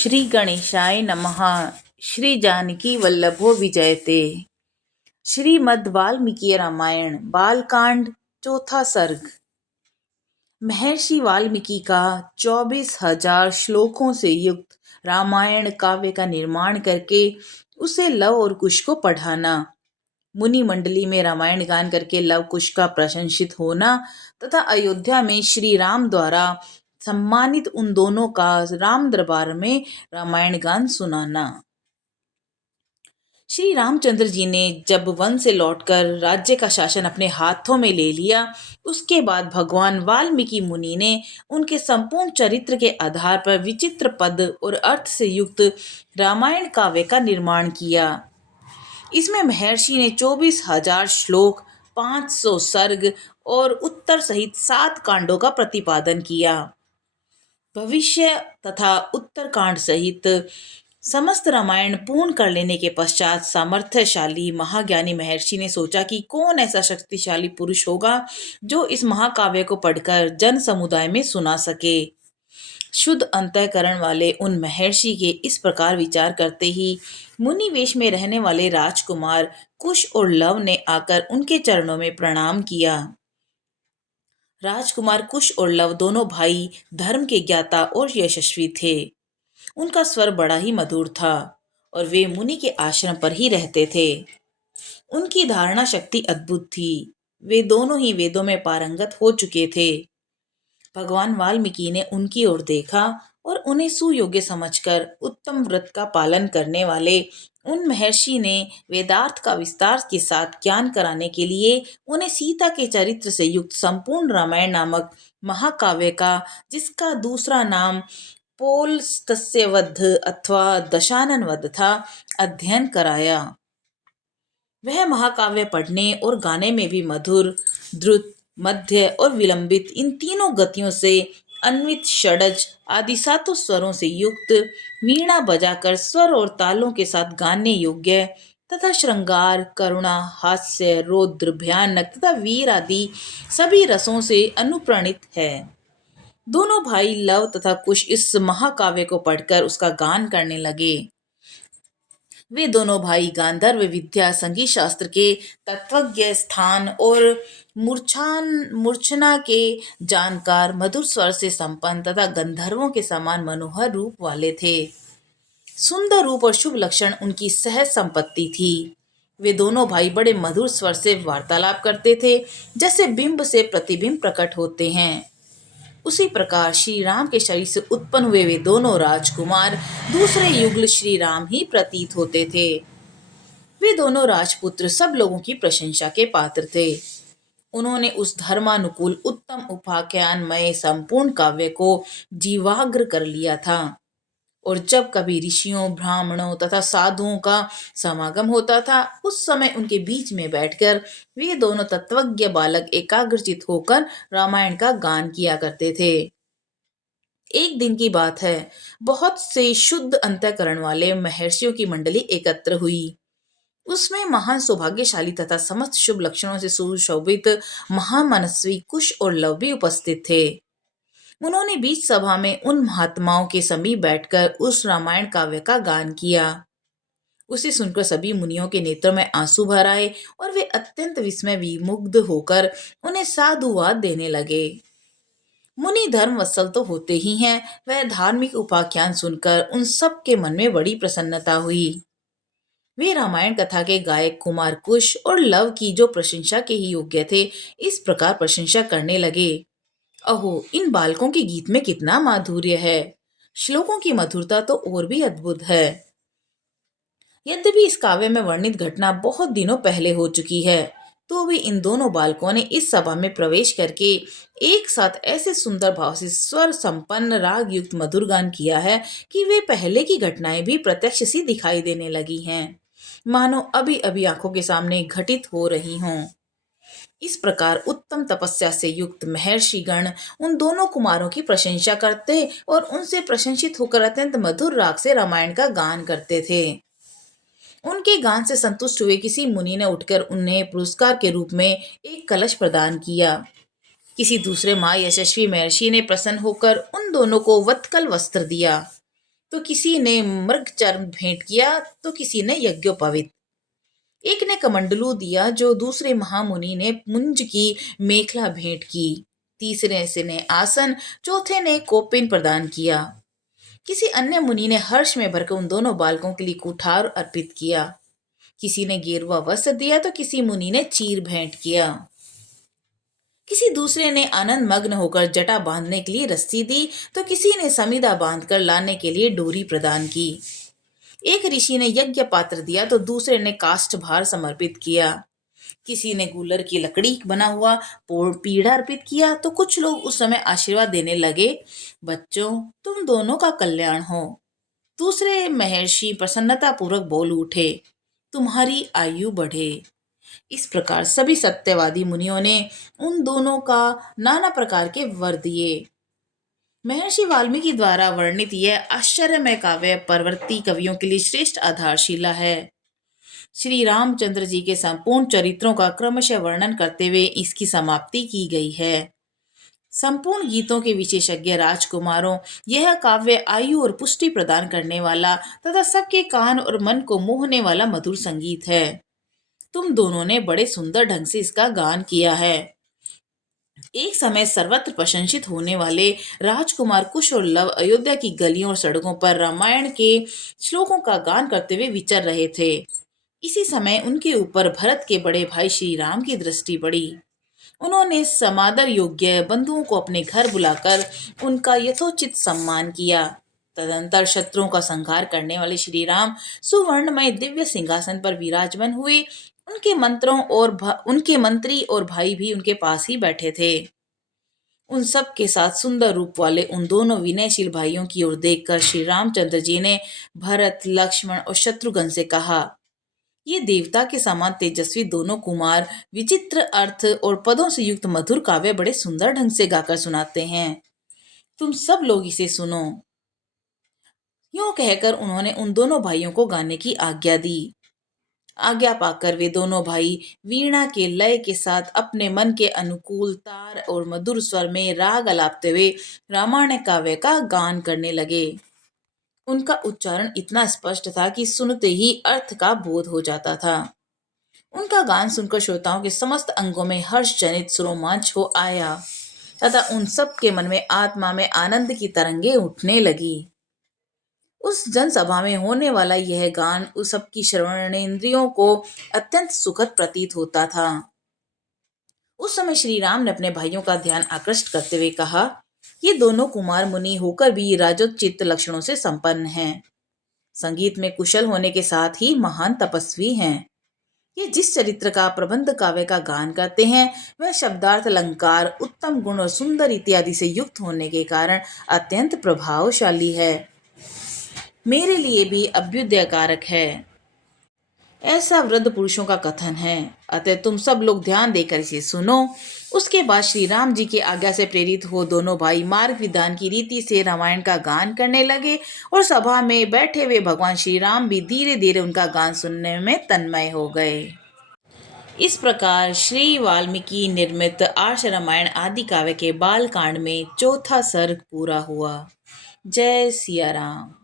श्री गणेशाय नमः। श्री जानकी वल्लभो विजयते। श्रीमद् वाल्मीकि रामायण बालकांड चौथा सर्ग। महर्षि वाल्मीकि का 24,000 श्लोकों से युक्त रामायण काव्य का निर्माण करके उसे लव और कुश को पढ़ाना, मुनि मंडली में रामायण गान करके लव कुश का प्रशंसित होना तथा अयोध्या में श्री राम द्वारा सम्मानित उन दोनों का राम दरबार में रामायण गान सुनाना। श्री रामचंद्र जी ने जब वन से लौटकर राज्य का शासन अपने हाथों में ले लिया, उसके बाद भगवान वाल्मीकि मुनि ने उनके संपूर्ण चरित्र के आधार पर विचित्र पद और अर्थ से युक्त रामायण काव्य का निर्माण किया। इसमें महर्षि ने 24,000 श्लोक, 500 सर्ग और उत्तर सहित 7 कांडों का प्रतिपादन किया। भविष्य तथा उत्तर कांड सहित समस्त रामायण पूर्ण कर लेने के पश्चात सामर्थ्यशाली महाज्ञानी महर्षि ने सोचा कि कौन ऐसा शक्तिशाली पुरुष होगा जो इस महाकाव्य को पढ़कर जन समुदाय में सुना सके। शुद्ध अंतःकरण वाले उन महर्षि के इस प्रकार विचार करते ही मुनि वेश में रहने वाले राजकुमार कुश और लव ने आकर उनके चरणों में प्रणाम किया। राजकुमार कुश और लव दोनों भाई धर्म के ज्ञाता और यशस्वी थे। उनका स्वर बड़ा ही मधुर था और वे मुनि के आश्रम पर ही रहते थे। उनकी धारणा शक्ति अद्भुत थी। वे दोनों ही वेदों में पारंगत हो चुके थे। भगवान वाल्मीकि ने उनकी ओर देखा और उन्हें सुयोग्य समझकर उत्तम व्रत का पालन करने वाले उन महर्षि ने वेदार्थ का विस्तार के साथ ज्ञान कराने के लिए उन्हें सीता के चरित्र से युक्त संपूर्ण रामायण नामक महाकाव्य का, जिसका दूसरा नाम पोलस्तस्य वध अथवा दशानन वध था, अध्ययन कराया। वह महाकाव्य पढ़ने और गाने में भी मधुर, द्रुत, मध्य और विलंबित, इन तीनों गतियों से अन्वित, षडज आदि 7 स्वरों से युक्त, वीणा बजाकर स्वर और तालों के साथ गाने योग्य तथा श्रृंगार, करुणा, हास्य, रौद्र, भयानक तथा वीर आदि सभी रसों से अनुप्राणित है। दोनों भाई लव तथा कुश इस महाकाव्य को पढ़कर उसका गान करने लगे। वे दोनों भाई गांधर्व विद्या, संगीत शास्त्र के तत्वज्ञ, स्थान और मूर्छना के जानकार, मधुर स्वर से संपन्न तथा गंधर्वों के समान मनोहर रूप वाले थे। सुंदर रूप और शुभ लक्षण उनकी सहज संपत्ति थी। वे दोनों भाई बड़े मधुर स्वर से वार्तालाप करते थे, जैसे बिंब से प्रतिबिंब प्रकट होते हैं। उसी प्रकार श्री राम के शरीर से उत्पन्न हुए वे दोनों राजकुमार दूसरे युगल श्री राम ही प्रतीत होते थे। वे दोनों राजपुत्र सब लोगों की प्रशंसा के पात्र थे। उन्होंने उस धर्मानुकूल उत्तम उपाख्यानमय संपूर्ण काव्य को जीवाग्र कर लिया था और जब कभी ऋषियों, ब्राह्मणों तथा साधुओं का समागम होता था, उस समय उनके बीच में बैठकर वे दोनों तत्वज्ञ बालक एकाग्रचित होकर रामायण का गान किया करते थे। एक दिन की बात है, बहुत से शुद्ध अंतःकरण वाले महर्षियों की मंडली एकत्र हुई। उसमें महान सौभाग्यशाली तथा समस्त शुभ लक्षणों से सुशोभित महामनस्वी कुश और लव भी उपस्थित थे। उन्होंने बीच सभा में उन महात्माओं के समीप बैठकर उस रामायण काव्य का गान किया। उसे सुनकर सभी मुनियों के नेत्रों में आंसू भर आए और वे अत्यंत विस्मय विमुग्ध होकर उन्हें साधुवाद देने लगे। मुनि धर्म वत्सल तो होते ही हैं, वह धार्मिक उपाख्यान सुनकर उन सब के मन में बड़ी प्रसन्नता हुई। वे रामायण कथा के गायक कुमार कुश और लव की, जो प्रशंसा के ही योग्य थे, इस प्रकार प्रशंसा करने लगे। अहो, इन बालकों के गीत में कितना माधुर्य है। श्लोकों की मधुरता तो और भी अद्भुत है। यद्यपि इस काव्य में वर्णित घटना बहुत दिनों पहले हो चुकी है, तो भी इन दोनों बालकों ने इस सभा में प्रवेश करके एक साथ ऐसे सुंदर भाव से स्वर संपन्न राग युक्त मधुर गान किया है कि वे पहले की घटनाएं भी प्रत्यक्ष सी दिखाई देने लगी हैं, मानो अभी अभी आंखों के सामने घटित हो रही हों। इस प्रकार उत्तम तपस्या से युक्त महर्षि गण उन दोनों कुमारों की प्रशंसा करते और उनसे प्रशंसित होकर अत्यंत मधुर राग से रामायण का गान करते थे। उनके गान से संतुष्ट हुए किसी मुनि ने उठकर उन्हें पुरस्कार के रूप में एक कलश प्रदान किया। किसी दूसरे महायशस्वी महर्षि ने प्रसन्न होकर उन दोनों को वत्कल वस्त्र दिया। तो किसी ने मृग चर्म भेंट किया, तो किसी ने यज्ञोपवीत। एक ने कमंडलू दिया, जो दूसरे महामुनि ने मुंज की मेखला भेंट की। तीसरे से ने आसन, चौथे ने कोपिन प्रदान किया। किसी अन्य मुनि ने हर्ष में भरकर उन दोनों बालकों के लिए कुठार अर्पित किया। किसी ने गेरुआ वस्त्र दिया, तो किसी मुनि ने चीर भेंट किया। किसी दूसरे ने आनंद मग्न होकर जटा बांधने के लिए रस्सी दी, तो किसी ने समीदा बांधकर लाने के लिए डोरी प्रदान की। एक ऋषि ने यज्ञ पात्र दिया, तो दूसरे ने काष्ठ भार समर्पित किया। किसी ने गूलर की लकड़ी बना हुआ पीढ़ा अर्पित किया, तो कुछ लोग उस समय आशीर्वाद देने लगे, बच्चों, तुम दोनों का कल्याण हो। दूसरे महर्षि प्रसन्नता पूर्वक बोल उठे, तुम्हारी आयु बढ़े। इस प्रकार सभी सत्यवादी मुनियों ने उन दोनों का नाना प्रकार के वर दिए। महर्षि वाल्मीकि द्वारा वर्णित यह आश्चर्यमय काव्य परवर्ती कवियों के लिए श्रेष्ठ आधारशिला है। श्री रामचंद्र जी के संपूर्ण चरित्रों का क्रमशः वर्णन करते हुए इसकी समाप्ति की गई है। संपूर्ण गीतों के विशेषज्ञ राजकुमारों, यह काव्य आयु और पुष्टि प्रदान करने वाला तथा सबके कान और मन को मोहने वाला मधुर संगीत है। तुम दोनों ने बड़े सुंदर ढंग से इसका गान किया है। एक समय सर्वत्र प्रशंसित होने वाले राजकुमार कुश और लव अयोध्या की गलियों और सड़कों पर रामायण के श्लोकों का गान करते हुए विचर रहे थे। इसी समय उनके ऊपर भरत के बड़े भाई श्री राम की दृष्टि पड़ी। उन्होंने समादर योग्य बंधुओं को अपने घर बुलाकर उनका यथोचित सम्मान किया। तदंतर शत्रुओं का संहार करने वाले श्री राम सुवर्णमय दिव्य सिंहासन पर विराजमान हुए। उनके मंत्री और भाई भी उनके पास ही बैठे थे। उन सब के साथ सुंदर रूप वाले उन दोनों विनयशील भाइयों की ओर देखकर श्री रामचंद्र जी ने भरत, लक्ष्मण और शत्रुघ्न से कहा, ये देवता के समान तेजस्वी दोनों कुमार विचित्र अर्थ और पदों से युक्त मधुर काव्य बड़े सुंदर ढंग से गाकर सुनाते हैं। तुम सब लोग इसे सुनो। यूं कहकर उन्होंने उन दोनों भाइयों को गाने की आज्ञा दी। आज्ञा पाकर वे दोनों भाई वीणा के लय के साथ अपने मन के अनुकूल तार और मधुर स्वर में राग अलापते हुए रामायण काव्य का गान करने लगे। उनका उच्चारण इतना स्पष्ट था कि सुनते ही अर्थ का बोध हो जाता था। उनका गान सुनकर श्रोताओं के समस्त अंगों में हर्ष जनित रोमांच हो आया तथा उन सब के मन में आत्मा में आनंद की तरंगे उठने लगी। उस जनसभा में होने वाला यह गान उस सबकी श्रवणेंद्रियों को अत्यंत सुखद प्रतीत होता था। उस समय श्री राम ने अपने भाइयों का ध्यान आकृष्ट करते हुए कहा, ये दोनों कुमार मुनि होकर भी राजोचित लक्षणों से संपन्न हैं। संगीत में कुशल होने के साथ ही महान तपस्वी हैं। ये जिस चरित्र का प्रबंध काव्य का गान करते हैं, वह शब्दार्थ अलंकार, उत्तम गुण और सुंदर इत्यादि से युक्त होने के कारण अत्यंत प्रभावशाली है। मेरे लिए भी अभ्युदयकारक है, ऐसा वृद्ध पुरुषों का कथन है। अतः तुम सब लोग ध्यान देकर इसे सुनो। उसके बाद श्री राम जी की आज्ञा से प्रेरित हो दोनों भाई मार्ग विधान की रीति से रामायण का गान करने लगे और सभा में बैठे हुए भगवान श्री राम भी धीरे धीरे उनका गान सुनने में तन्मय हो गए। इस प्रकार श्री वाल्मीकि निर्मित आर्ष रामायण आदि काव्य के बाल कांड में चौथा सर्ग पूरा हुआ। जय सिया राम।